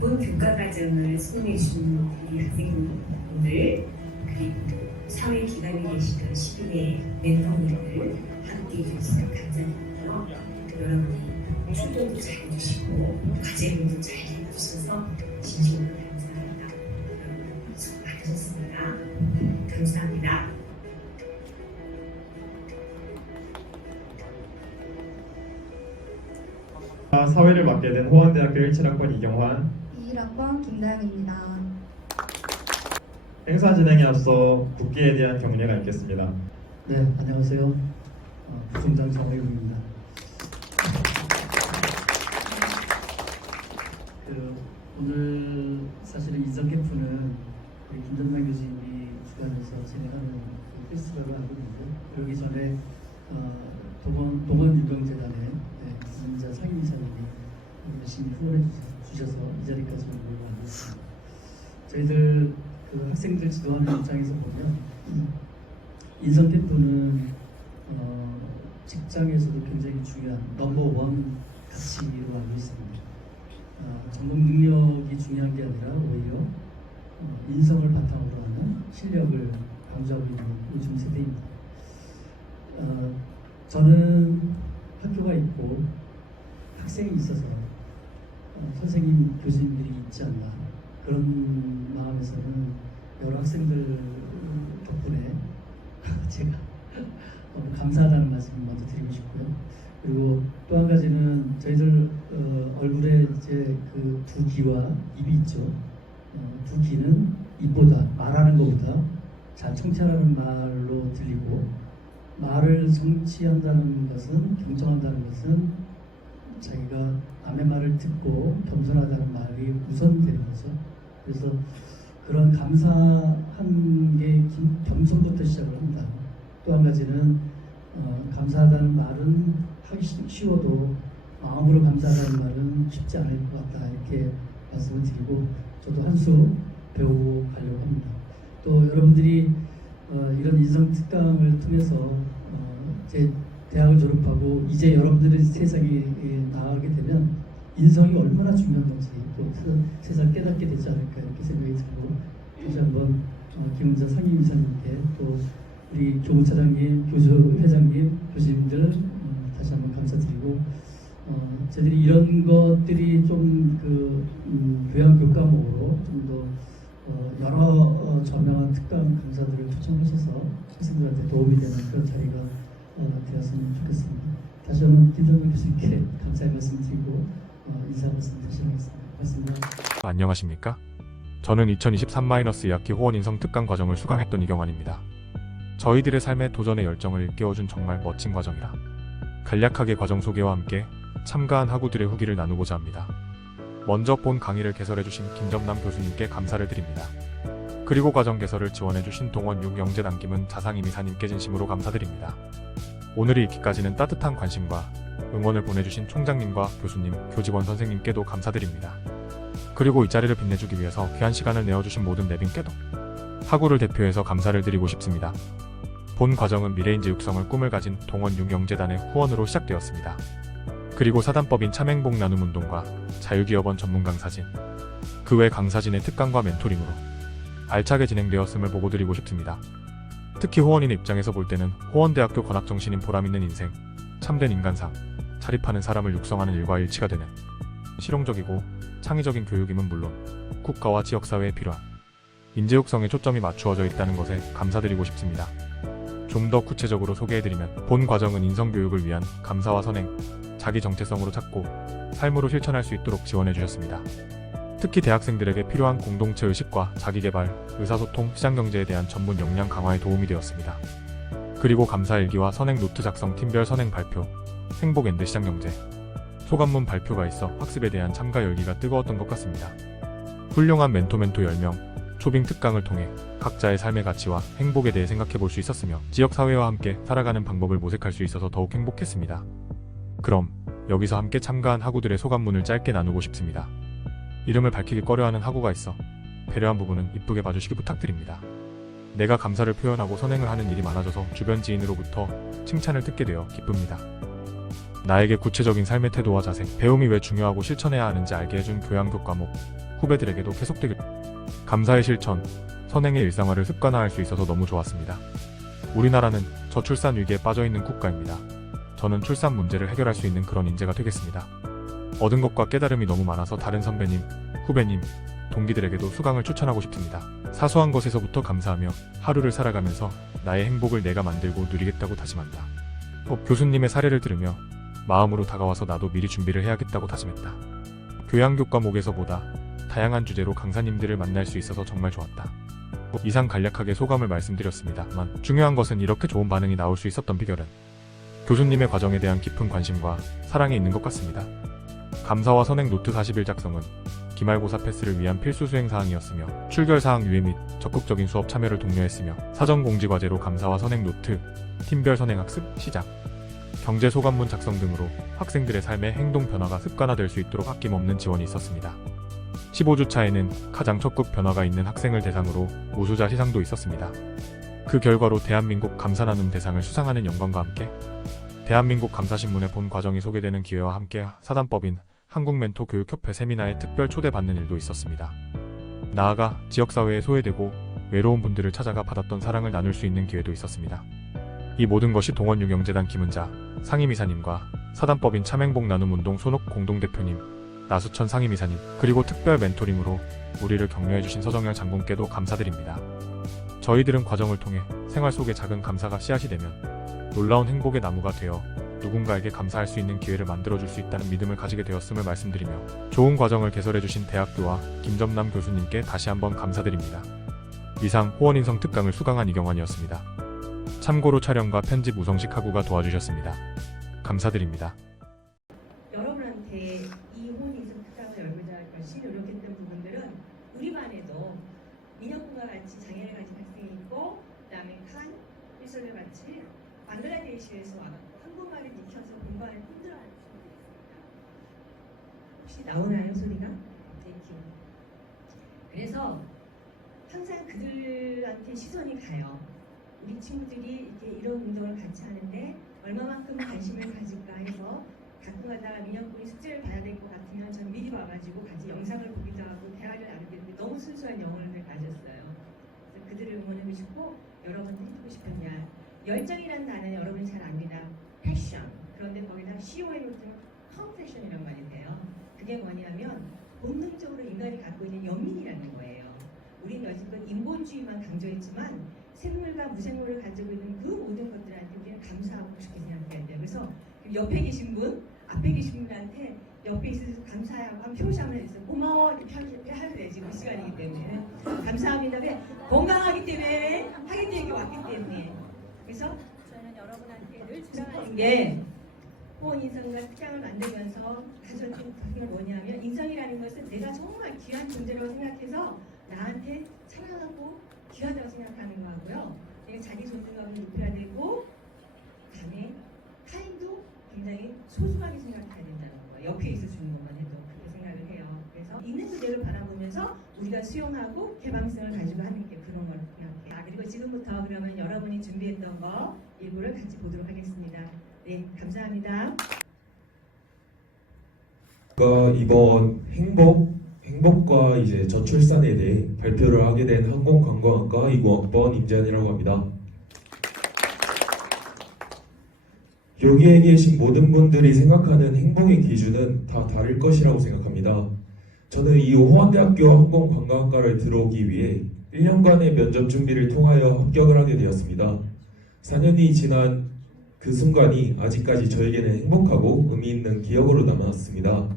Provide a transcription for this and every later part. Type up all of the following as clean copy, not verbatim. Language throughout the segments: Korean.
본 교과 과정을 수행해 준 우리 학생분들 그리고 사회 기관에 계시던 10인의 멘토님들 함께 해주셔서 감사드리고요. 여러분이 출동도 잘 해주시고 과제도 잘 해주셔서 진심으로 감사합니다. 여러분 수고 많으셨습니다. 감사합니다. 사회를 맡게 된 호원대학교 17학번 이경환, 21학번 김다영입니다. 행사 진행에 앞서 국기에 대한 경례가 있겠습니다. 네, 안녕하세요. 부총장 정혜국입니다. 오늘 사실은 인성 캠프는 우리 김전남 교수님이 주관해서 진행하는 페스티벌을 하고 있는데, 그러기 전에 동원유경재단의 김민자 상임이사님이 열심히 후원해 주셔서 이 자리까지 오고 왔습니다. 저희들 학생들 지도하는 입장에서 보면 인성 캠프는 직장에서도 굉장히 중요한 넘버원 가치로 알고 있습니다. 전공 능력이 중요한 게 아니라 오히려 인성을 바탕으로 하는 실력을 강조하고 있는 요즘 세대입니다. 저는 학교가 있고 학생이 있어서 선생님, 교수님들이 있지 않나 그런 마음에서는 여러 학생들 덕분에 제가 감사하다는 말씀을 먼저 드리고 싶고요. 그리고 또 한 가지는 저희들 얼굴에 이제 그 두 귀와 입이 있죠. 두 귀는 입보다 말하는 것보다 잘 청취하라는 말로 들리고, 말을 성취한다는 것은, 경청한다는 것은 자기가 남의 말을 듣고 겸손하다는 말이 우선되는 거죠. 그래서 그런 감사한 게 겸손부터 시작을 합니다. 또 한 가지는 감사하다는 말은 하기 쉬워도 마음으로 감사하다는 말은 쉽지 않을 것 같다, 이렇게 말씀을 드리고 저도 한 수 배우고 가려고 합니다. 또 여러분들이 이런 인성 특강을 통해서 제 대학을 졸업하고 이제 여러분들의 세상에 나가게 되면 인성이 얼마나 중요한 건지 또 세상 깨닫게 되지 않을까, 이렇게 생각이 들고, 다시 한번 김은자 상임이사님께 또 우리 교무차장님, 교수회장님, 교수님들 다시 한번 감사드리고, 저희들이 이런 것들이 좀 교양 교과목으로 좀 더 여러 저명한 특강 강사들을 초청하셔서 학생들한테 도움이 되는 그런 자리가 되었으면 좋겠습니다. 다시 한번 김정근 교수님께 감사의 말씀 드리고 인사 말씀 다시 하겠습니다. 고맙습니다. 안녕하십니까? 저는 2023-2학기 호원 인성 특강 과정을 수강했던 이경환입니다. 저희들의 삶의 도전의 열정을 일깨워준 정말 멋진 과정이라 간략하게 과정 소개와 함께 참가한 학우들의 후기를 나누고자 합니다. 먼저 본 강의를 개설해주신 김점남 교수님께 감사를 드립니다. 그리고 과정 개설을 지원해주신 동원유경재단 김은자 이사님께 진심으로 감사드립니다. 오늘이 있기까지는 따뜻한 관심과 응원을 보내주신 총장님과 교수님, 교직원 선생님께도 감사드립니다. 그리고 이 자리를 빛내주기 위해서 귀한 시간을 내어주신 모든 내빈께도 학우를 대표해서 감사를 드리고 싶습니다. 본 과정은 미래인재 육성을 꿈을 가진 동원유경재단의 후원으로 시작되었습니다. 그리고 사단법인 참행복 나눔운동과 자유기업원 전문 강사진, 그 외 강사진의 특강과 멘토링으로 알차게 진행되었음을 보고드리고 싶습니다. 특히 호원인의 입장에서 볼 때는 호원대학교 관학정신인 보람있는 인생, 참된 인간상, 자립하는 사람을 육성하는 일과 일치가 되는 실용적이고 창의적인 교육임은 물론 국가와 지역사회에 필요한 인재육성에 초점이 맞추어져 있다는 것에 감사드리고 싶습니다. 좀 더 구체적으로 소개해드리면 본 과정은 인성교육을 위한 감사와 선행, 자기 정체성으로 찾고 삶으로 실천할 수 있도록 지원해주셨습니다. 특히 대학생들에게 필요한 공동체 의식과 자기개발, 의사소통, 시장경제에 대한 전문 역량 강화에 도움이 되었습니다. 그리고 감사일기와 선행 노트 작성, 팀별 선행 발표, 행복엔드 시장경제, 소감문 발표가 있어 학습에 대한 참가 열기가 뜨거웠던 것 같습니다. 훌륭한 멘토 10명, 초빙 특강을 통해 각자의 삶의 가치와 행복에 대해 생각해 볼 수 있었으며 지역사회와 함께 살아가는 방법을 모색할 수 있어서 더욱 행복했습니다. 그럼 여기서 함께 참가한 학우들의 소감문을 짧게 나누고 싶습니다. 이름을 밝히기 꺼려하는 학우가 있어 배려한 부분은 이쁘게 봐주시기 부탁드립니다. 내가 감사를 표현하고 선행을 하는 일이 많아져서 주변 지인으로부터 칭찬을 듣게 되어 기쁩니다. 나에게 구체적인 삶의 태도와 자세, 배움이 왜 중요하고 실천해야 하는지 알게 해준 교양 교과목, 후배들에게도 계속되길. 감사의 실천, 선행의 일상화를 습관화할 수 있어서 너무 좋았습니다. 우리나라는 저출산 위기에 빠져있는 국가입니다. 저는 출산 문제를 해결할 수 있는 그런 인재가 되겠습니다. 얻은 것과 깨달음이 너무 많아서 다른 선배님, 후배님, 동기들에게도 수강을 추천하고 싶습니다. 사소한 것에서부터 감사하며 하루를 살아가면서 나의 행복을 내가 만들고 누리겠다고 다짐한다. 교수님의 사례를 들으며 마음으로 다가와서 나도 미리 준비를 해야겠다고 다짐했다. 교양교 과목에서보다 다양한 주제로 강사님들을 만날 수 있어서 정말 좋았다. 이상 간략하게 소감을 말씀드렸습니다만 중요한 것은 이렇게 좋은 반응이 나올 수 있었던 비결은 교수님의 과정에 대한 깊은 관심과 사랑이 있는 것 같습니다. 감사와 선행 노트 40일 작성은 기말고사 패스를 위한 필수 수행사항이었으며 출결사항 유예 및 적극적인 수업 참여를 독려했으며 사전공지과제로 감사와 선행 노트, 팀별 선행학습 시작, 경제소감문 작성 등으로 학생들의 삶의 행동 변화가 습관화될 수 있도록 아낌없는 지원이 있었습니다. 15주차에는 가장 적극 변화가 있는 학생을 대상으로 우수자 시상도 있었습니다. 그 결과로 대한민국 감사나눔 대상을 수상하는 영광과 함께 대한민국 감사신문의 본 과정이 소개되는 기회와 함께 사단법인 한국멘토교육협회 세미나에 특별 초대받는 일도 있었습니다. 나아가 지역사회에 소외되고 외로운 분들을 찾아가 받았던 사랑을 나눌 수 있는 기회도 있었습니다. 이 모든 것이 동원유경재단 김은자 상임이사님과 사단법인 참행복나눔운동 손옥 공동대표님, 나수천 상임이사님, 그리고 특별 멘토링으로 우리를 격려해주신 서정열 장군께도 감사드립니다. 저희들은 과정을 통해 생활 속의 작은 감사가 씨앗이 되면 놀라운 행복의 나무가 되어 누군가에게 감사할 수 있는 기회를 만들어줄 수 있다는 믿음을 가지게 되었음을 말씀드리며 좋은 과정을 개설해주신 대학교와 김점남 교수님께 다시 한번 감사드립니다. 이상 호원인성 특강을 수강한 이경환이었습니다. 참고로 촬영과 편집 우성식 하구가 도와주셨습니다. 감사드립니다. 여러분한테 이 호원인성 특강을 열고자 할 것이 노력했던 부분들은 우리 반에도 민혁군과 같이 장애를 가진 학생이 있고 그다음에 칸, 일솔과 같이 방글라데시에서 와서 한국말을 익혀서 공부하는 힘들어하는 친구들이 있습니다. 혹시 나오나요 소리가? 땡큐. 그래서 항상 그들한테 시선이 가요. 우리 친구들이 이렇게 이런 운동을 같이 하는데 얼마만큼 관심을 가질까 해서 가끔가다가 민혁군이 숙제를 봐야 될 것 같으면 전 미리 와가지고 같이 영상을 보기도 하고 대화를 나누게 되는데 너무 순수한 영혼을 가졌어요. 그래서 그들을 응원하고 싶고 여러분도 해주고 싶었냐. 열정이라는 단어는 여러분이 잘 압니다. 패션. 그런데 거기다 CON으로 쓰면 컴패션이라는 말이 돼요. 그게 뭐냐면 본능적으로 인간이 갖고 있는 연민이라는 거예요. 우리는 여지껏 인본주의만 강조했지만 생물과 무생물을 가지고 있는 그 모든 것들한테 우리는 감사하고 싶게 생각해야 돼요. 그래서 옆에 계신 분, 앞에 계신 분한테 옆에 있어서 감사하고 한 표시하면 있어요. 고마워 이렇게 하셔야 돼요. 지금 이 시간이기 때문에. 감사합니다. 왜? 건강하기 때문에 하기 때문에 왔기 때문에. 그래서 저는 여러분한테 늘 주장하는 게 호원인성과 특강을 만들면서 가졌던 부분이 뭐냐면 인성이라는 것은 내가 정말 귀한 존재라고 생각해서 나한테 사랑하고 귀하다고 생각하는 거하고요. 내가 자기 존중감을 높여야 되고 그다음에 타인도 굉장히 소중하게 생각해야 된다는 거예요. 옆에 있어주는 것만 해도 그렇게 생각을 해요. 그래서 있는 그대로 바라보면서 우리가 수용하고 개방성을 가지고 하는 게 그런 걸 생각해요. 그리고 지금부터 그러면 여러분이 준비했던 거 일부를 같이 보도록 하겠습니다. 네, 감사합니다. 이번 행복과 이제 저출산에 대해 발표를 하게 된 항공관광학과 20학번 임재환이라고 합니다. 여기에 계신 모든 분들이 생각하는 행복의 기준은 다 다를 것이라고 생각합니다. 저는 이 호환대학교 항공관광학과를 들어오기 위해 1년간의 면접 준비를 통하여 합격을 하게 되었습니다. 4년이 지난 그 순간이 아직까지 저에게는 행복하고 의미 있는 기억으로 남았습니다.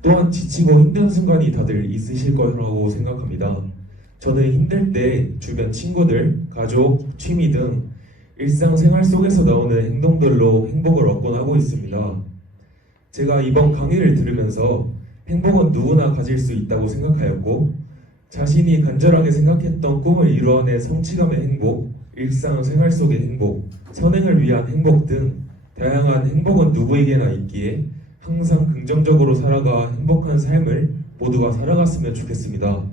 또한 지치고 힘든 순간이 다들 있으실 거라고 생각합니다. 저는 힘들 때 주변 친구들, 가족, 취미 등 일상생활 속에서 나오는 행동들로 행복을 얻곤 하고 있습니다. 제가 이번 강의를 들으면서 행복은 누구나 가질 수 있다고 생각하였고 자신이 간절하게 생각했던 꿈을 이루어낸 성취감의 행복, 일상생활 속의 행복, 선행을 위한 행복 등 다양한 행복은 누구에게나 있기에 항상 긍정적으로 살아가 행복한 삶을 모두가 살아갔으면 좋겠습니다.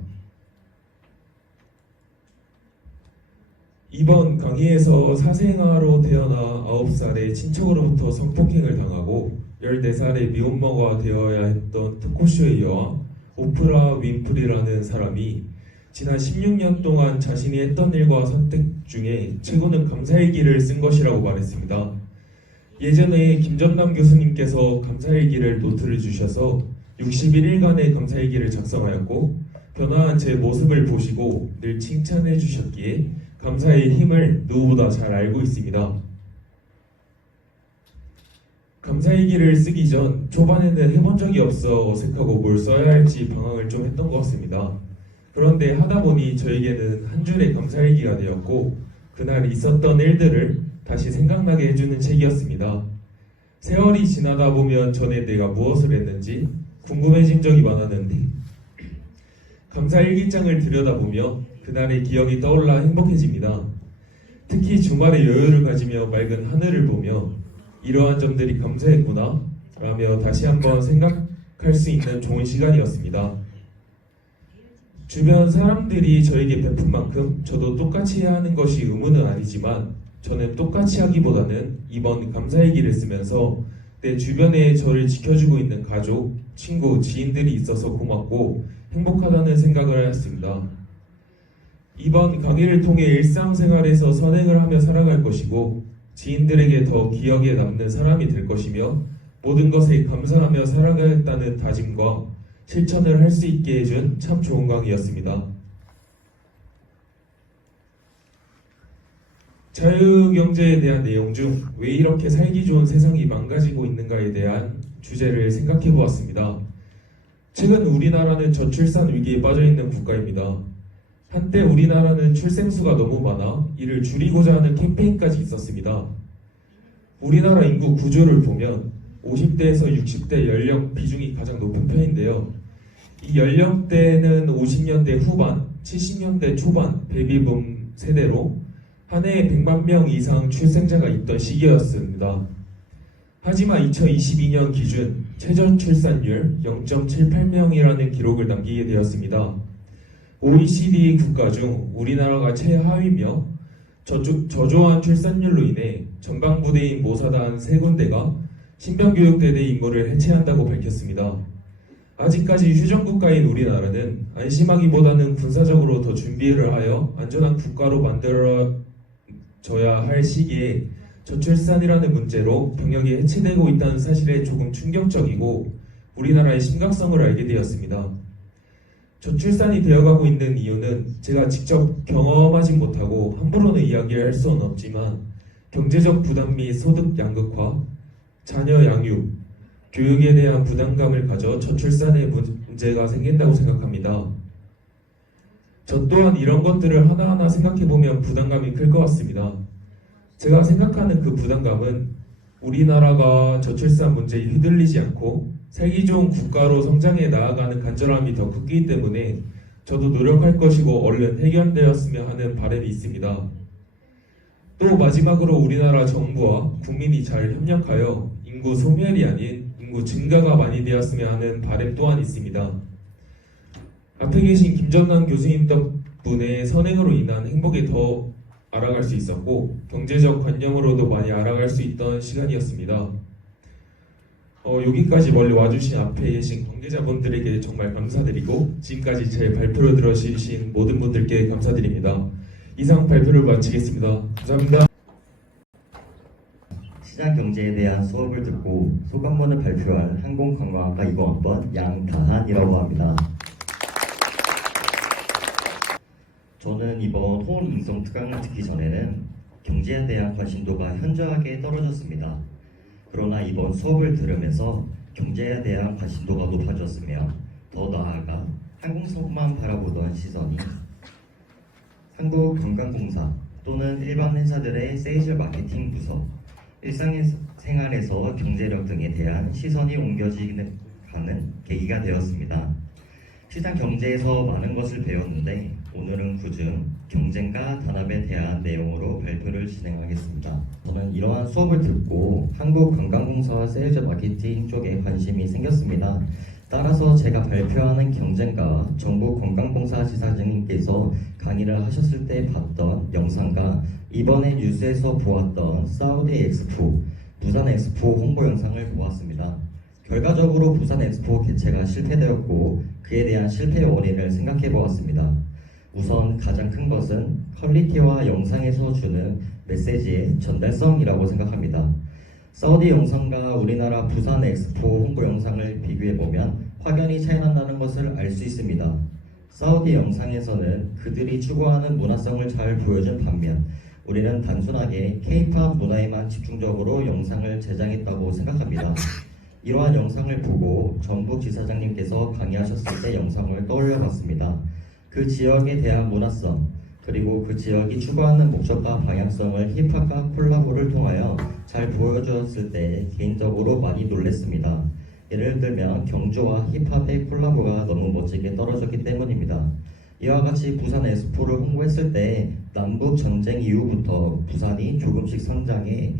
이번 강의에서 사생아로 태어나 9살에 친척으로부터 성폭행을 당하고 14살에 미혼모가 되어야 했던 특호쇼의 여왕 오프라 윈프리라는 사람이 지난 16년 동안 자신이 했던 일과 선택 중에 최고는 감사일기를 쓴 것이라고 말했습니다. 예전에 김전남 교수님께서 감사일기를 노트를 주셔서 61일간의 감사일기를 작성하였고 변화한 제 모습을 보시고 늘 칭찬해 주셨기에 감사의 힘을 누구보다 잘 알고 있습니다. 감사일기를 쓰기 전 초반에는 해본 적이 없어 어색하고 뭘 써야 할지 방황을 좀 했던 것 같습니다. 그런데 하다 보니 저에게는 한 줄의 감사일기가 되었고 그날 있었던 일들을 다시 생각나게 해주는 책이었습니다. 세월이 지나다 보면 전에 내가 무엇을 했는지 궁금해진 적이 많았는데 감사일기장을 들여다보며 그날의 기억이 떠올라 행복해집니다. 특히 주말에 여유를 가지며 맑은 하늘을 보며 이러한 점들이 감사했구나 라며 다시 한번 생각할 수 있는 좋은 시간이었습니다. 주변 사람들이 저에게 베푼 만큼 저도 똑같이 해야 하는 것이 의무는 아니지만 저는 똑같이 하기보다는 이번 감사일기를 쓰면서 내 주변에 저를 지켜주고 있는 가족, 친구, 지인들이 있어서 고맙고 행복하다는 생각을 했습니다. 이번 강의를 통해 일상생활에서 선행을 하며 살아갈 것이고 지인들에게 더 기억에 남는 사람이 될 것이며 모든 것에 감사하며 살아가겠다는 다짐과 실천을 할 수 있게 해준 참 좋은 강의였습니다. 자유경제에 대한 내용 중 왜 이렇게 살기 좋은 세상이 망가지고 있는가에 대한 주제를 생각해 보았습니다. 최근 우리나라는 저출산 위기에 빠져 있는 국가입니다. 한때 우리나라는 출생수가 너무 많아 이를 줄이고자 하는 캠페인까지 있었습니다. 우리나라 인구 구조를 보면 50대에서 60대 연령 비중이 가장 높은 편인데요. 이 연령대는 50년대 후반, 70년대 초반 베이비붐 세대로 한 해에 100만 명 이상 출생자가 있던 시기였습니다. 하지만 2022년 기준 최저 출산율 0.78명이라는 기록을 남기게 되었습니다. OECD 국가 중 우리나라가 최하위며 저조한 출산율로 인해 전방부대인 모사단 3군데가 신병교육대대 임무를 해체한다고 밝혔습니다. 아직까지 휴전국가인 우리나라는 안심하기보다는 군사적으로 더 준비를 하여 안전한 국가로 만들어져야 할 시기에 저출산이라는 문제로 병력이 해체되고 있다는 사실에 조금 충격적이고 우리나라의 심각성을 알게 되었습니다. 저출산이 되어가고 있는 이유는 제가 직접 경험하지 못하고 함부로는 이야기할 수는 없지만 경제적 부담 및 소득 양극화, 자녀 양육, 교육에 대한 부담감을 가져 저출산의 문제가 생긴다고 생각합니다. 저 또한 이런 것들을 하나하나 생각해보면 부담감이 클 것 같습니다. 제가 생각하는 그 부담감은 우리나라가 저출산 문제에 휘둘리지 않고 살기 좋은 국가로 성장해 나아가는 간절함이 더 크기 때문에 저도 노력할 것이고 얼른 해결되었으면 하는 바람이 있습니다. 또 마지막으로 우리나라 정부와 국민이 잘 협력하여 인구 소멸이 아닌 인구 증가가 많이 되었으면 하는 바람 또한 있습니다. 앞에 계신 김전남 교수님 덕분에 선행으로 인한 행복에 더 알아갈 수 있었고 경제적 관념으로도 많이 알아갈 수 있던 시간이었습니다. 여기까지 멀리 와주신 앞에 계신 관계자분들에게 정말 감사드리고 지금까지 제 발표를 들어주신 모든 분들께 감사드립니다. 이상 발표를 마치겠습니다. 감사합니다. 시장 경제에 대한 수업을 듣고 소감문을 발표할 항공관광학과 2학번 양다한이라고 합니다. 저는 이번 호원 인성 특강을 듣기 전에는 경제에 대한 관심도가 현저하게 떨어졌습니다. 그러나 이번 수업을 들으면서 경제에 대한 관심도가 높아졌으며 더 나아가 항공사업만 바라보던 시선이 한국관광공사 또는 일반 회사들의 세일즈 마케팅 부서, 일상생활에서 경제력 등에 대한 시선이 옮겨지는 계기가 되었습니다. 시장 경제에서 많은 것을 배웠는데 오늘은 그중 경쟁과 단합에 대한 내용으로 발표를 진행하겠습니다. 저는 이러한 수업을 듣고 한국관광공사 세일즈 마케팅 쪽에 관심이 생겼습니다. 따라서 제가 발표하는 경쟁과 정부관광공사 지사장님께서 강의를 하셨을 때 봤던 영상과 이번에 뉴스에서 보았던 사우디 엑스포, 부산 엑스포 홍보 영상을 보았습니다. 결과적으로 부산 엑스포 개최가 실패되었고 그에 대한 실패 원인을 생각해 보았습니다. 우선 가장 큰 것은 퀄리티와 영상에서 주는 메시지의 전달성이라고 생각합니다. 사우디 영상과 우리나라 부산 엑스포 홍보 영상을 비교해 보면 확연히 차이 난다는 것을 알 수 있습니다. 사우디 영상에서는 그들이 추구하는 문화성을 잘 보여준 반면 우리는 단순하게 K-팝 문화에만 집중적으로 영상을 제작했다고 생각합니다. 이러한 영상을 보고 전북 지사장님께서 강의하셨을 때 영상을 떠올려 봤습니다. 그 지역에 대한 문화성, 그리고 그 지역이 추구하는 목적과 방향성을 힙합과 콜라보를 통하여 잘 보여주었을 때 개인적으로 많이 놀랐습니다. 예를 들면 경주와 힙합의 콜라보가 너무 멋지게 떨어졌기 때문입니다. 이와 같이 부산 엑스포를 홍보했을 때 남북 전쟁 이후부터 부산이 조금씩 성장해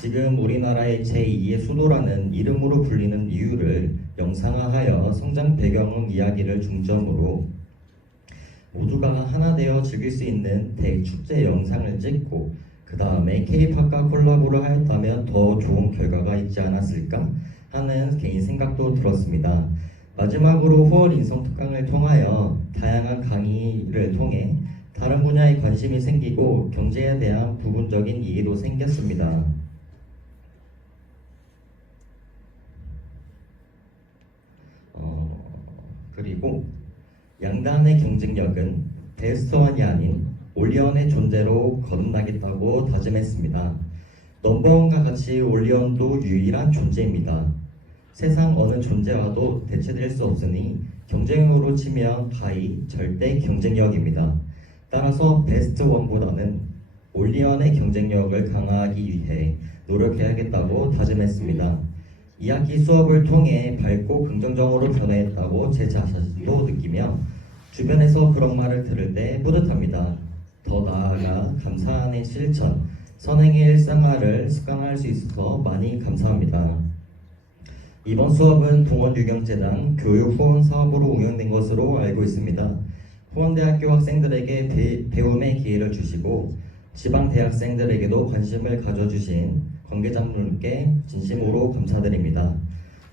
지금 우리나라의 제2의 수도라는 이름으로 불리는 이유를 영상화하여 성장 배경 이야기를 중점으로 모두가 하나 되어 즐길 수 있는 대축제 영상을 찍고 그 다음에 K-팝과 콜라보를 하였다면 더 좋은 결과가 있지 않았을까 하는 개인 생각도 들었습니다. 마지막으로 후원 인성 특강을 통하여 다양한 강의를 통해 다른 분야에 관심이 생기고 경제에 대한 부분적인 이해도 생겼습니다. 그리고 양단의 경쟁력은 베스트원이 아닌 올리언의 존재로 거듭나겠다고 다짐했습니다. 넘버원과 같이 올리언도 유일한 존재입니다. 세상 어느 존재와도 대체될 수 없으니 경쟁으로 치면 가히 절대 경쟁력입니다. 따라서 베스트원보다는 올리언의 경쟁력을 강화하기 위해 노력해야겠다고 다짐했습니다. 2학기 수업을 통해 밝고 긍정적으로 변화했다고 제 자신도 느끼며 주변에서 그런 말을 들을 때 뿌듯합니다. 더 나아가 감사함의 실천, 선행의 일상화를 습관할 수 있어서 많이 감사합니다. 이번 수업은 동원유경재단 교육 후원 사업으로 운영된 것으로 알고 있습니다. 후원대학교 학생들에게 배움의 기회를 주시고 지방 대학생들에게도 관심을 가져주신 관계자분께 진심으로 감사드립니다.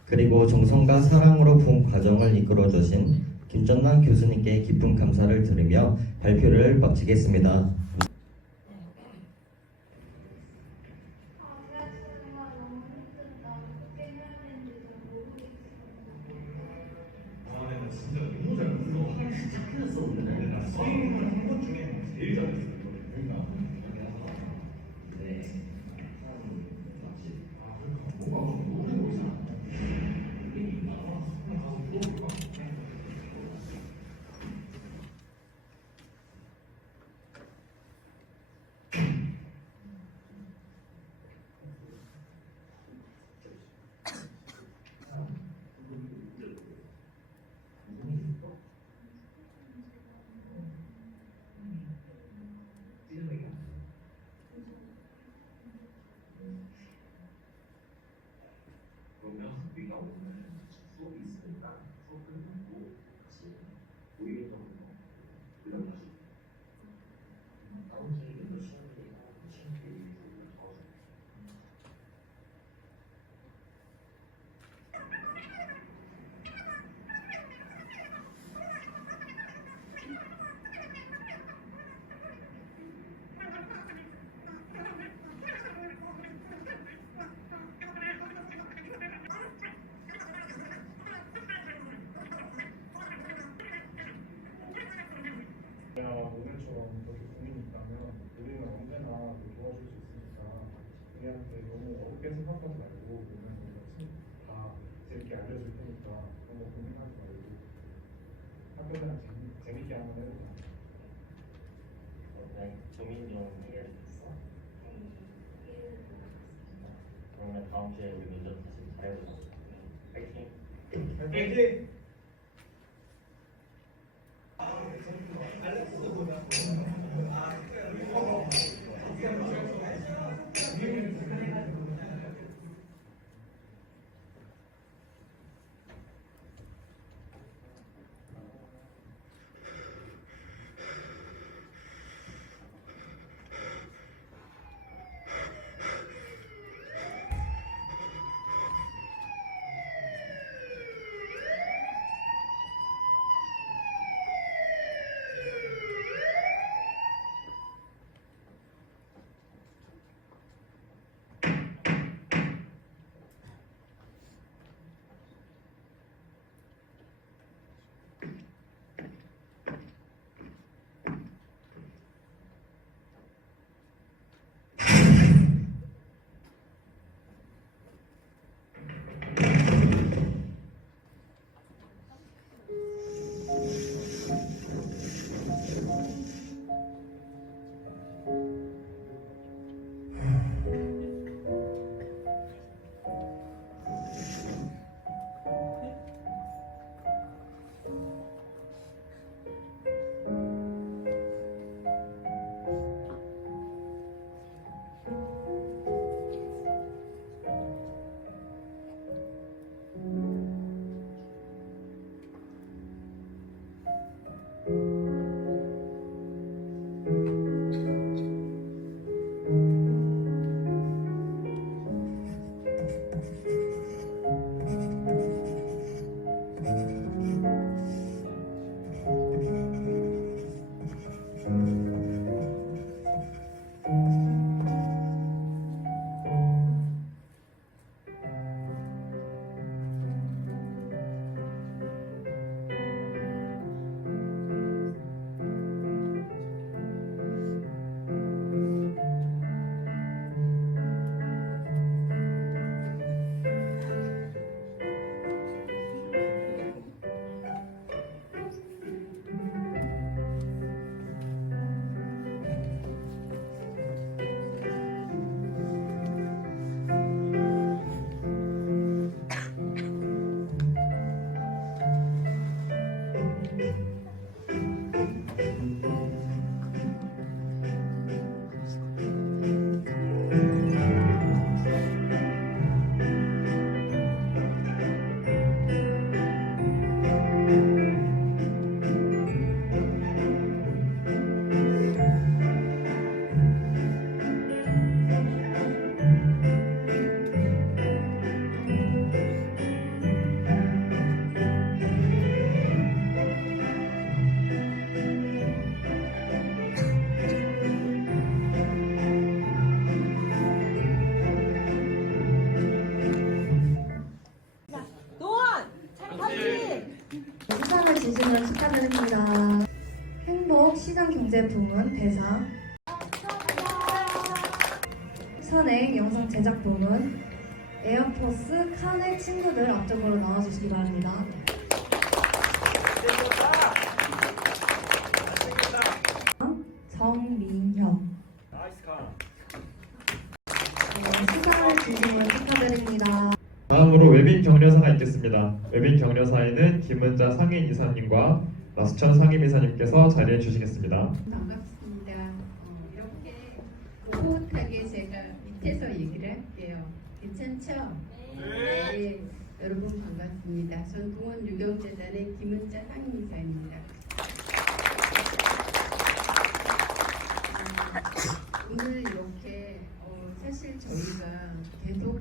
그리고 정성과 사랑으로 본 과정을 이끌어주신 김전남 교수님께 깊은 감사를 드리며 발표를 마치겠습니다. 오늘처럼 그렇게 고민이 있다면 우리는 언제나 도와줄 수 있으니까 우리한테 너무 어렵게 생각하지 말고 오늘 다 재밌게 알려줄 테니까 너무 고민하지 말고 학교는 재밌게 한번 해보자. 고민 좀 해결됐어? 그러면 다음 주에 우리 면접 다시 잘해보자. 파이팅! 파이팅! 수상을 주시면 축하드립니다. 행복 시장 경제 부문 대상, 선행 영상 제작 부문 에어포스 칸의 친구들 앞쪽으로 나와주시기 바랍니다. 정민혁. 수상을 주시면 축하드립니다. 다음으로 웨빈 격려사가 있겠습니다. 웨빈 격려사에는 김은자 상임이사님과 나수천 상임이사님께서 자리해 주시겠습니다. 반갑습니다. 이렇게 꼿꼿하게 제가 밑에서 얘기를 할게요. 괜찮죠? 네. 여러분 반갑습니다. 전 동원 유경재단의 김은자 상임이사입니다. 오늘 이렇게 사실 저희가 계속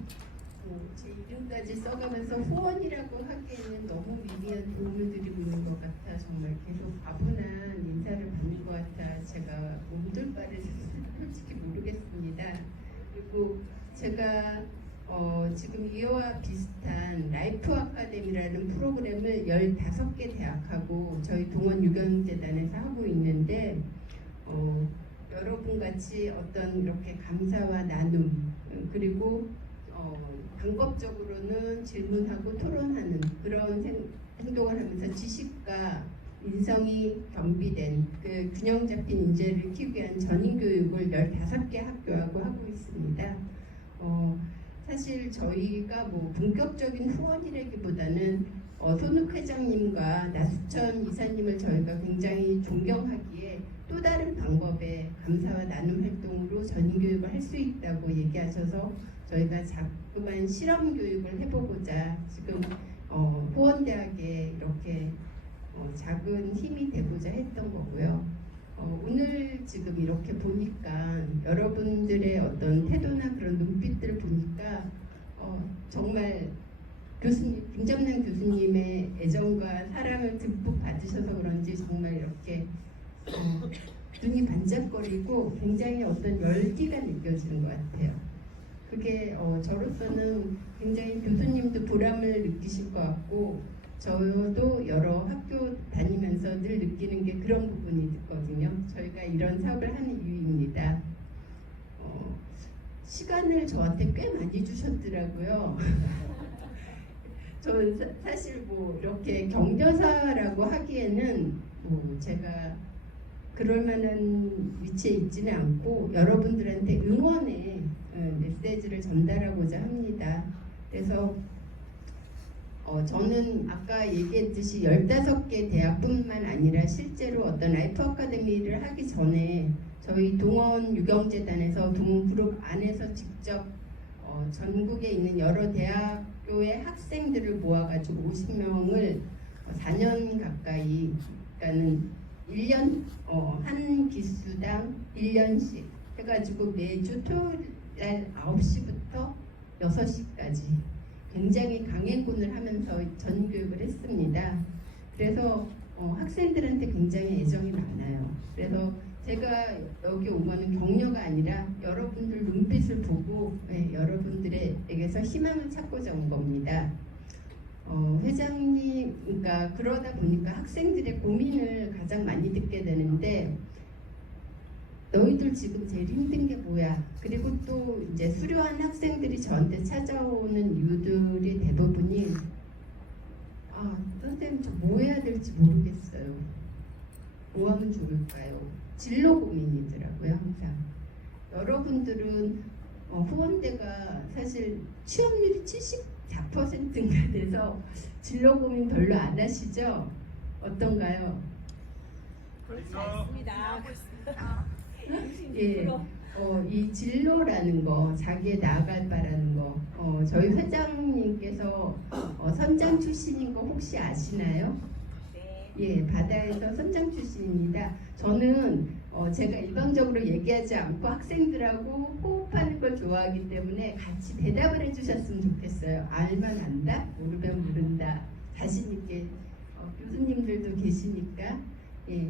제 이름까지 써가면서 후원이라고 하기에는 너무 미미한 도움을 드리고 있는 것 같아 정말 계속 아분한 인사를 받는 것 같아 제가 몸둘 바를 솔직히 모르겠습니다. 그리고 제가 지금 이와 비슷한 라이프 아카데미라는 프로그램을 15개 대학하고 저희 동원 유경재단에서 하고 있는데 여러분 같이 어떤 이렇게 감사와 나눔 그리고 방법적으로는 질문하고 토론하는 그런 행동을 하면서 지식과 인성이 겸비된 그 균형 잡힌 인재를 키우기 위한 전인교육을 15개 학교하고 하고 있습니다. 사실 저희가 뭐 본격적인 후원이라기보다는 손욱 회장님과 나수천 이사님을 저희가 굉장히 존경하기에 또 다른 방법의 감사와 나눔 활동으로 전인교육을 할 수 있다고 얘기하셔서 저희가 자꾸만 실험 교육을 해보고자 지금 호원대학에 이렇게 작은 힘이 되고자 했던 거고요. 오늘 지금 이렇게 보니까 여러분들의 어떤 태도나 그런 눈빛들을 보니까 정말 교수님, 김정남 교수님의 애정과 사랑을 듬뿍 받으셔서 그런지 정말 이렇게 눈이 반짝거리고 굉장히 어떤 열기가 느껴지는 것 같아요. 그게 저로서는 굉장히 교수님도 보람을 느끼실 것 같고 저도 여러 학교 다니면서 늘 느끼는 게 그런 부분이 있거든요. 저희가 이런 사업을 하는 이유입니다. 시간을 저한테 꽤 많이 주셨더라고요. 저는 사실 뭐 이렇게 격려사라고 하기에는 뭐 제가 그럴 만한 위치에 있지는 않고 여러분들한테 응원의 메시지를 전달하고자 합니다. 그래서 저는 아까 얘기했듯이 15개 대학뿐만 아니라 실제로 어떤 라이프 아카데미를 하기 전에 저희 동원 유경재단에서 동그룹 안에서 직접 전국에 있는 여러 대학교의 학생들을 모아가지고 50명을 4년 가까이, 그러니까는 1년 한 기수당 1년씩 해가지고 매주 토요일 날 9시부터 6시까지 굉장히 강행군을 하면서 전교육을 했습니다. 그래서 학생들한테 굉장히 애정이 많아요. 그래서 제가 여기 오면은 격려가 아니라 여러분들 눈빛을 보고 여러분들에게서 희망을 찾고자 온 겁니다. 회장님, 그러니까 그러다 보니까 학생들의 고민을 가장 많이 듣게 되는데 너희들 지금 제일 힘든 게 뭐야? 그리고 또 이제 수료한 학생들이 저한테 찾아오는 이유들이 대부분이 선생님 저 뭐 해야 될지 모르겠어요. 뭐 하면 좋을까요? 진로 고민이더라고요, 항상. 여러분들은 후원대가 사실 취업률이 74%인가 돼서 진로 고민 별로 안 하시죠? 어떤가요? 그렇지 않습니다. 예, 이 진로라는 거, 자기의 나아갈 바라는 거, 저희 회장님께서 선장 출신인 거 혹시 아시나요? 네. 예, 바다에서 선장 출신입니다. 저는 제가 일방적으로 얘기하지 않고 학생들하고 호흡하는 걸 좋아하기 때문에 같이 대답을 해주셨으면 좋겠어요. 알면 안다, 모르면 모른다. 자신 있게 교수님들도 계시니까 예,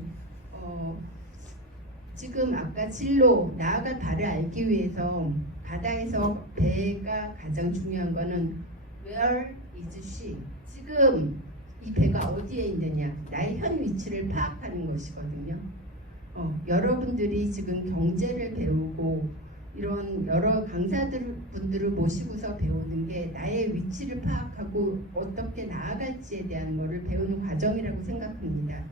지금 아까 진로 나아갈 바를 알기 위해서 바다에서 배가 가장 중요한 거는 where is she? 지금 이 배가 어디에 있느냐, 나의 현 위치를 파악하는 것이거든요. 여러분들이 지금 경제를 배우고 이런 여러 강사분들을 모시고서 배우는 게 나의 위치를 파악하고 어떻게 나아갈지에 대한 것을 배우는 과정이라고 생각합니다.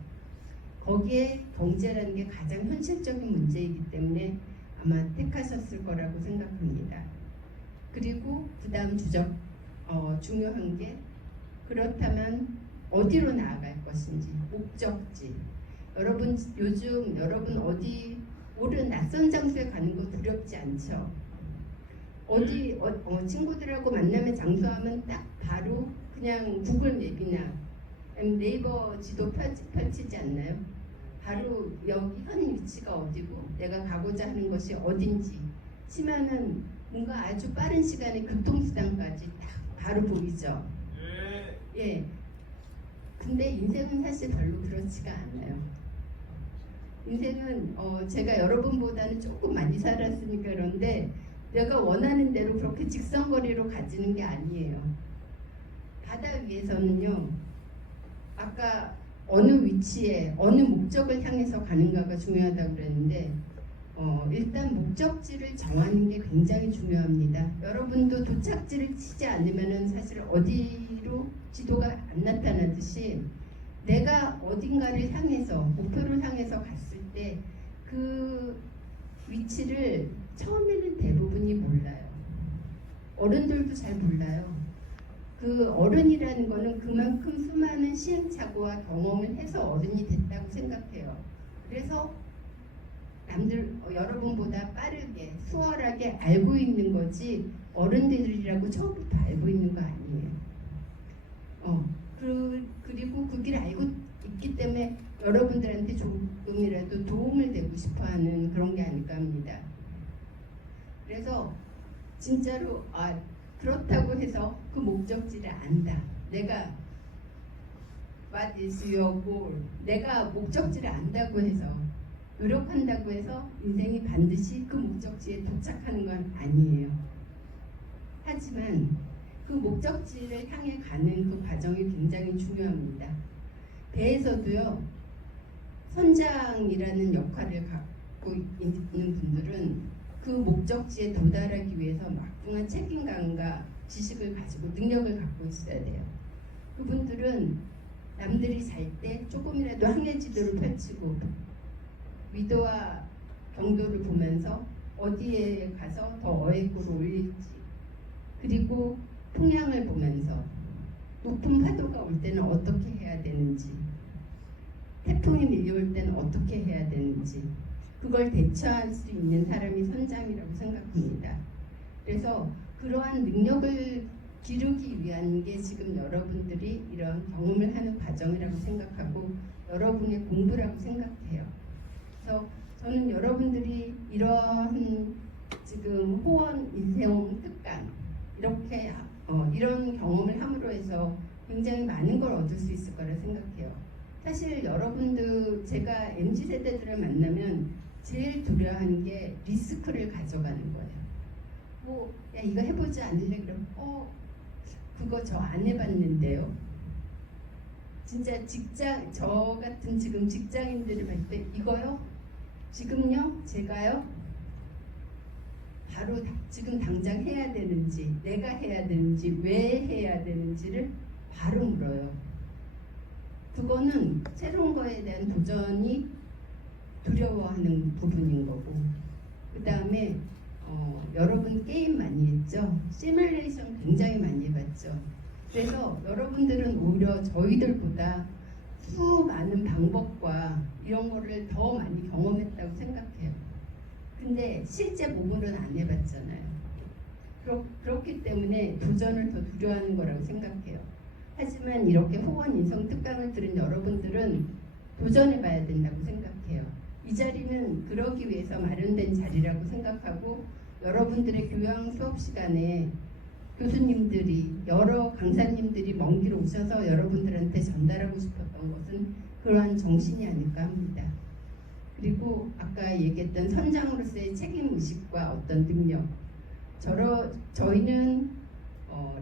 거기에 경제라는 게 가장 현실적인 문제이기 때문에 아마 택하셨을 거라고 생각합니다. 그리고 그 다음 중요한 게 그렇다면 어디로 나아갈 것인지, 목적지. 요즘 여러분 어디 모르는 낯선 장소에 가는 거 두렵지 않죠? 친구들하고 만남의 장소하면 딱 바로 그냥 구글 맵이나 네이버 지도 펼치지 않나요? 바로 여기 현 위치가 어디고 내가 가고자 하는 것이 어딘지 치면은 뭔가 아주 빠른 시간에 교통수단까지 딱 바로 보이죠. 예. 근데 인생은 사실 별로 그렇지가 않아요. 인생은 제가 여러분보다는 조금 많이 살았으니까 그런데 내가 원하는 대로 그렇게 직선거리로 가지는 게 아니에요. 바다 위에서는요. 아까 어느 위치에 어느 목적을 향해서 가는가가 중요하다고 그랬는데 일단 목적지를 정하는 게 굉장히 중요합니다. 여러분도 도착지를 치지 않으면 사실 어디로 지도가 안 나타나듯이 내가 어딘가를 향해서 목표를 향해서 갔을 때 그 위치를 처음에는 대부분이 몰라요. 어른들도 잘 몰라요. 그 어른이라는 거는 그만큼 수많은 시행착오와 경험을 해서 어른이 됐다고 생각해요. 그래서 여러분보다 빠르게 수월하게 알고 있는 거지 어른들이라고 처음부터 알고 있는 거 아니에요. 그리고 그 길을 알고 있기 때문에 여러분들한테 조금이라도 도움을 되고 싶어하는 그런 게 아닐까 합니다. 그래서 진짜로 그렇다고 해서 그 목적지를 안다. 내가 what is your goal? 내가 목적지를 안다고 해서 노력한다고 해서 인생이 반드시 그 목적지에 도착하는 건 아니에요. 하지만 그 목적지를 향해 가는 그 과정이 굉장히 중요합니다. 배에서도요. 선장이라는 역할을 갖고 있는 분들은 그 목적지에 도달하기 위해서 막중한 책임감과 지식을 가지고 능력을 갖고 있어야 돼요. 그분들은 남들이 잘 때 조금이라도 항해 지도를 펼치고 위도와 경도를 보면서 어디에 가서 더 어획구를 올릴지 그리고 풍향을 보면서 높은 파도가 올 때는 어떻게 해야 되는지 태풍이 밀려올 때는 어떻게 해야 되는지 그걸 대처할 수 있는 사람이 선장이라고 생각합니다. 그래서 그러한 능력을 기르기 위한 게 지금 여러분들이 이런 경험을 하는 과정이라고 생각하고 여러분의 공부라고 생각해요. 그래서 저는 여러분들이 이러한 지금 호원 인생 특강 이렇게 이런 경험을 함으로 해서 굉장히 많은 걸 얻을 수 있을 거라 생각해요. 사실 여러분들 제가 MZ 세대들을 만나면 제일 두려워하는 게 리스크를 가져가는 거예요. 뭐 야 이거 해보지 않을래? 그럼 그거 저 안 해봤는데요. 진짜 저 같은 지금 직장인들을 봤을 때 이거요? 지금요? 제가요? 바로 지금 당장 해야 되는지, 내가 해야 되는지, 왜 해야 되는지를 바로 물어요. 그거는 새로운 거에 대한 도전이 두려워하는 부분인 거고, 그 다음에 여러분 게임 많이 했죠? 시뮬레이션 굉장히 많이 해봤죠? 그래서 여러분들은 오히려 저희들보다 수많은 방법과 이런 거를 더 많이 경험했다고 생각해요. 근데 실제 몸으로는 안 해봤잖아요. 그렇기 때문에 도전을 더 두려워하는 거라고 생각해요. 하지만 이렇게 호원 인성 특강을 들은 여러분들은 도전해봐야 된다고 생각해요. 이 자리는 그러기 위해서 마련된 자리라고 생각하고, 여러분들의 교양 수업 시간에 교수님들이 여러 강사님들이 먼 길 오셔서 여러분들한테 전달하고 싶었던 것은 그러한 정신이 아닐까 합니다. 그리고 아까 얘기했던 선장으로서의 책임의식과 어떤 능력, 저희는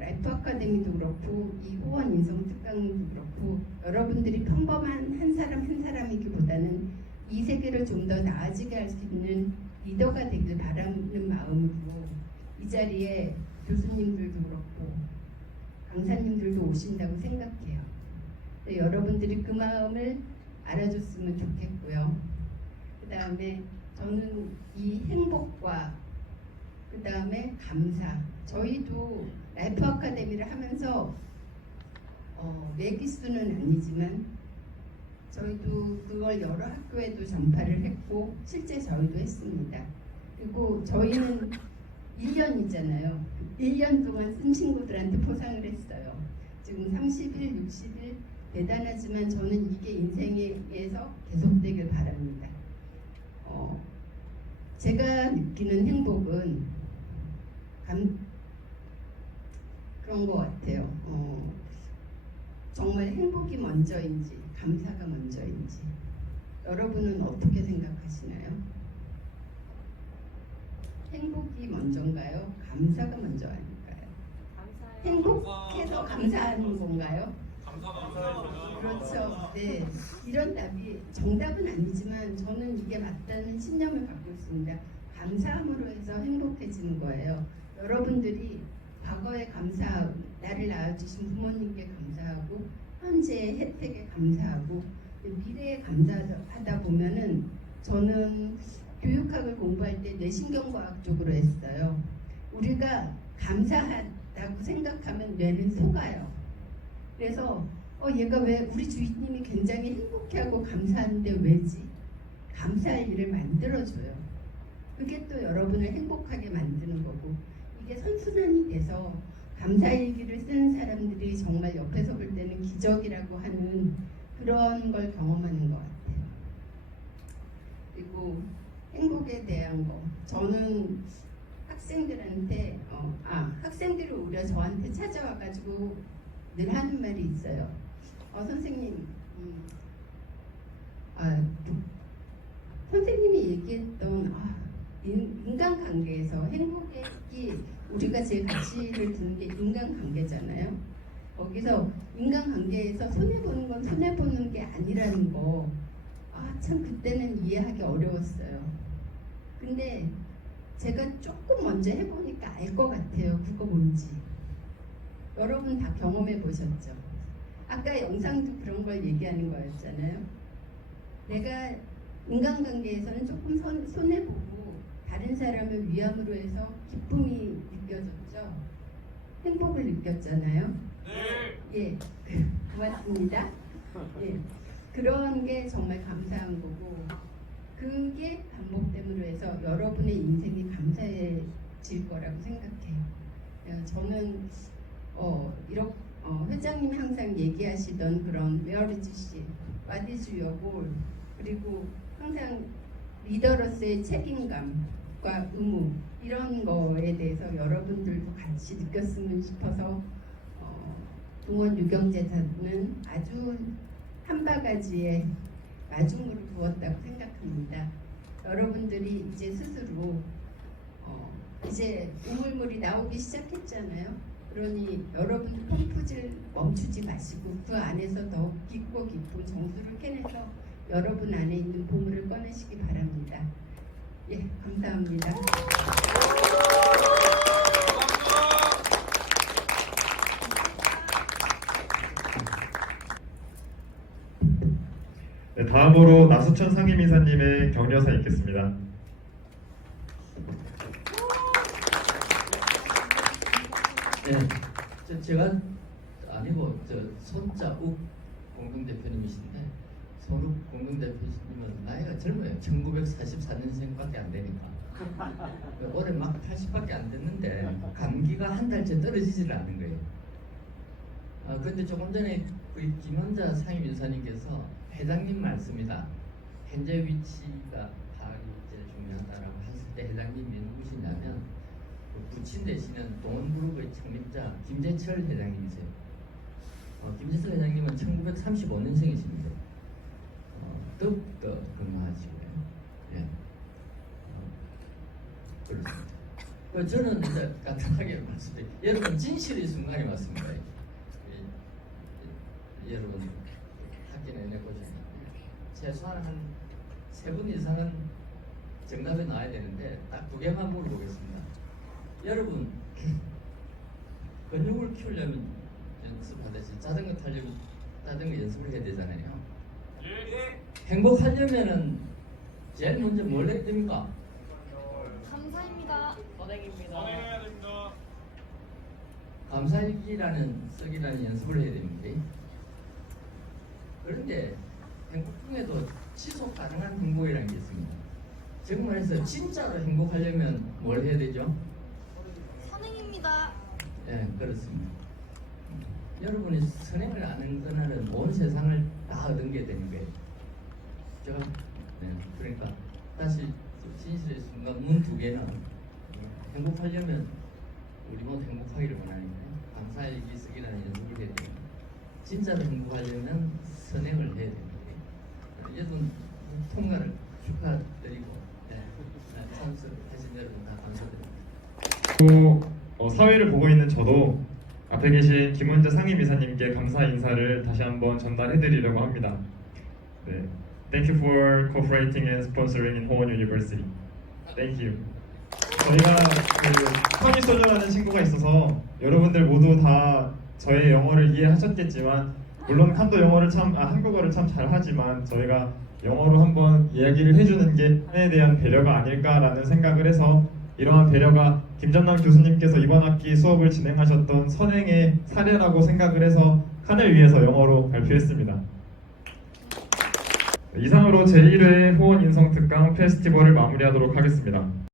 라이프 아카데미도 그렇고 이 호원 인성 특강도 그렇고 여러분들이 평범한 한 사람 한 사람이기보다는 이 세계를 좀 더 나아지게 할 수 있는 리더가 되길 바라는 마음으로 이 자리에 교수님들도 그렇고 강사님들도 오신다고 생각해요. 여러분들이 그 마음을 알아줬으면 좋겠고요. 그 다음에 저는 이 행복과 그 다음에 감사, 저희도 라이프 아카데미를 하면서 매기수는 아니지만 저희도 그걸 여러 학교에도 전파를 했고 실제 저희도 했습니다. 그리고 저희는 1년이잖아요. 1년 동안 쓴 친구들한테 포상을 했어요. 지금 30일, 60일 대단하지만 저는 이게 인생에서 계속되길 바랍니다. 제가 느끼는 행복은 그런 것 같아요. 정말 행복이 먼저인지 감사가 먼저인지 여러분은 어떻게 생각하시나요? 행복이 먼저인가요? 감사가 먼저 아닐까요? 행복해서 감사하는 건가요? 그렇죠. 네. 이런 답이 정답은 아니지만 저는 이게 맞다는 신념을 갖고 있습니다. 감사함으로 해서 행복해지는 거예요. 여러분들이 과거에 감사하고 나를 낳아주신 부모님께 감사하고 현재의 혜택에 감사하고 미래에 감사하다 보면은 저는 교육학을 공부할 때 뇌신경과학 쪽으로 했어요. 우리가 감사하다고 생각하면 뇌는 속아요. 그래서 얘가 왜 우리 주인님이 굉장히 행복해하고 감사하는데 왜지? 감사할 일을 만들어줘요. 그게 또 여러분을 행복하게 만드는 거고, 이게 선순환이 돼서 감사일기를 쓰는 사람들이 정말 옆에서 볼 때는 기적이라고 하는 그런 걸 경험하는 것 같아요. 그리고 행복에 대한 거, 저는 학생들한테 학생들이 오히려 저한테 찾아와가지고 늘 하는 말이 있어요. 선생님, 선생님이 얘기했던 인간관계에서 행복이 우리가 제일 가치를 두는 게 인간관계잖아요. 거기서 인간관계에서 손해보는 건 손해보는 게 아니라는 거, 참 그때는 이해하기 어려웠어요. 근데 제가 조금 먼저 해보니까 알 것 같아요. 그거 뭔지. 여러분 다 경험해 보셨죠? 아까 영상도 그런 걸 얘기하는 거였잖아요. 내가 인간관계에서는 조금 손해보고 다른 사람을 위함으로 해서 기쁨이 느껴졌죠. 행복을 느꼈잖아요. 예, 고맙습니다. 예, 그런 게 정말 감사한 거고, 그게 반복됨으로 해서 여러분의 인생이 감사해질 거라고 생각해요. 저는 이렇게 회장님이 항상 얘기하시던 그런 메어리지 씨, What is your goal? 그리고 항상 리더로서의 책임감과 의무 이런 거에 대해서 여러분들도 같이 느꼈으면 싶어서 동원 유경재단은 아주 한 바가지의 마중물을 부었다고 생각합니다. 여러분들이 이제 스스로 이제 우물물이 나오기 시작했잖아요. 그러니 여러분 펌프질 멈추지 마시고 그 안에서 더 깊고 깊은 정수를 캐내서 여러분 안에 있는 보물을 꺼내시기 바랍니다. 예, 감사합니다. 네, 다음으로 나수천 상임이사님의 격려사 있겠습니다. 네, 제가 아니고 손자욱 공동대표님이신데 손욱 공동대표님은 나이가 젊어요. 1944년생밖에 안 되니까 올해 막 80밖에 안 됐는데 감기가 한 달째 떨어지질 않는 거예요. 근데 조금 전에 우리 김원자 상임이사님께서 회장님 말씀이다. 현재 위치가 파악이 제일 중요하다라고 했을 때 회장님이 누구시냐면 부친 되시는 동원그룹의 창립자 김재철 회장님이세요. 김재철 회장님은 1935년생이십니다. 더욱더 건강하시고요. 예. 그렇습니다. 저는 이제 간단하게 말씀드릴게요. 여러분 진실의 순간이 왔습니다. 여러분 학기 내내 보셨는데 최소한 한 3분 이상은 정답이 나와야 되는데 딱 2개만 물어보겠습니다. 여러분 근육을 키우려면 연습하듯이 자전거 타려면 자전거 연습을 해야 되잖아요. 행복하려면은 제일 먼저 뭘 해야 됩니까? 감사합니다. 선행입니다. 감사일기라는 쓰기라는 연습을 해야 됩니다. 그런데 행복 중에도 지속 가능한 행복이라는 게 있습니다. 정말해서 진짜로 행복하려면 뭘 해야 되죠? 선행입니다. 네, 그렇습니다. 여러분이 선행을 아는 그날은 온 세상을 다 얻은 게 되는 거예요. 제가 그러니까 다시 진실의 순간 문 2개는 행복하려면 우리 모두 행복하기를 원하니까요. 감사일기 쓰기라는 연습을 해야 됩니다. 진짜로 행복하려면 선행을 해야 됩니다. 여러분 통과를 축하드리고 참석하신 여러분 다 감사드립니다. 또 사회를 보고 있는 저도 앞에 계신 김원재 상임이사님께 감사 인사를 다시 한번 전달해드리려고 합니다. 네, Thank you for cooperating and sponsoring in Howon University. Thank you. 저희가 토니 소저라는 친구가 있어서 여러분들 모두 다 저의 영어를 이해하셨겠지만 물론 한국어를 참 잘하지만 저희가 영어로 한번 이야기를 해주는 게 한에 대한 배려가 아닐까라는 생각을 해서 이러한 배려가 김전남 교수님께서 이번 학기 수업을 진행하셨던 선행의 사례라고 생각을 해서 칸을 위해서 영어로 발표했습니다. 이상으로 제1회 호원 인성 특강 페스티벌을 마무리하도록 하겠습니다.